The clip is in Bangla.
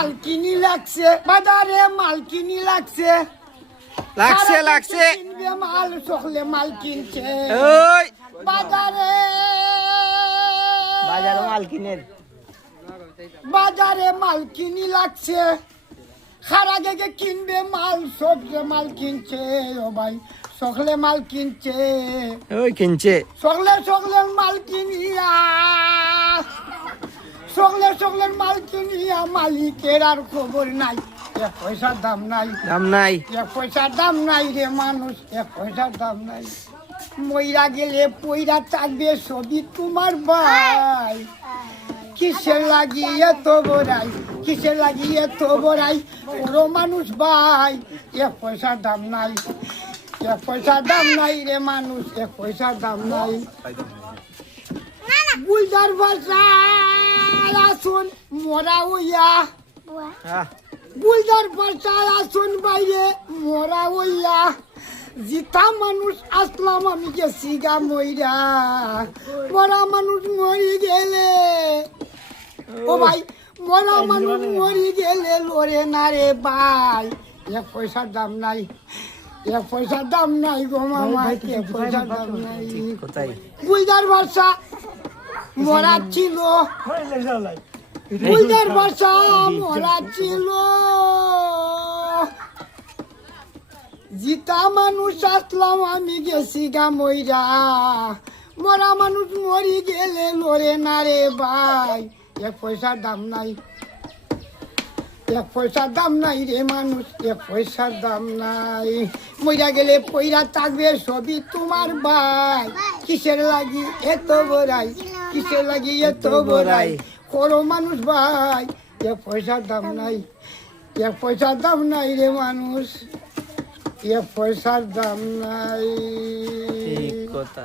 মালকিনি লাগছে বাজারে মালকিনি লাগছে লাগছে লাগছে কিনবে মাল সকলে মাল কিনছে ওই বাজারে বাজারে মাল কিনের বাজারে মালকিনি লাগছে খারা গেগে কিনবে মাল সবজে মাল কিনছে ও ভাই সকলে মাল কিনছে ওই কিনছে সকলে মাল কিনিয়া সকলে মাল কিনিয়া মালিকের আর খবর নাই এক পয়সার দাম নাই দাম নাই এক পয়সার দাম নাই রে মানুষ এক পয়সার দাম নাই মইরা গেলে পইরা থাকবে সবই তোমার ভাই কিসের লাগিয়ে এত বড়াই কিসের লাগিয়ে এত বড়াই ওরো মানুষ ভাই এক পয়সার দাম নাই এক পয়সার দাম নাই রে মানুষ এক পয়সার দাম নাই বুঝার ভাষায় আসুন মরা হইয়া বুঝার ভাষায় আসুন বাইরে মরা হইয়া জিতা মানুষ আসলাম আমি গেছি গা মইরা মরা মানুষ মরি গেলে ও ভাই মরা মানুষ মরি গেলে লড়ে না রে ভাই এক পয়সার দাম নাই এক পয়সার দাম নাই গো মামা এক পয়সার দাম নাই কোথায় বুঝার ভাষা মরা ছিল বুঝার ভাষা মরা ছিল জিতা মানুষ আসলাম আমি গেছি গা মইরা মরা মানুষ মরি গেলে লড়ে না রে ভাই এক পয়সার দাম নাই এক পয়সার দাম নাই রে মানুষ এক পয়সার দাম নাই মইরা গেলে পয়রা থাকবে সবই তোমার ভাই কিসের লাগি এত বড়াই কিসের লাগি এত বড়াই করো মানুষ ভাই এক পয়সার দাম নাই এক পয়সার দাম নাই রে মানুষ এক পয়সার দাম নাই ঠিক কথা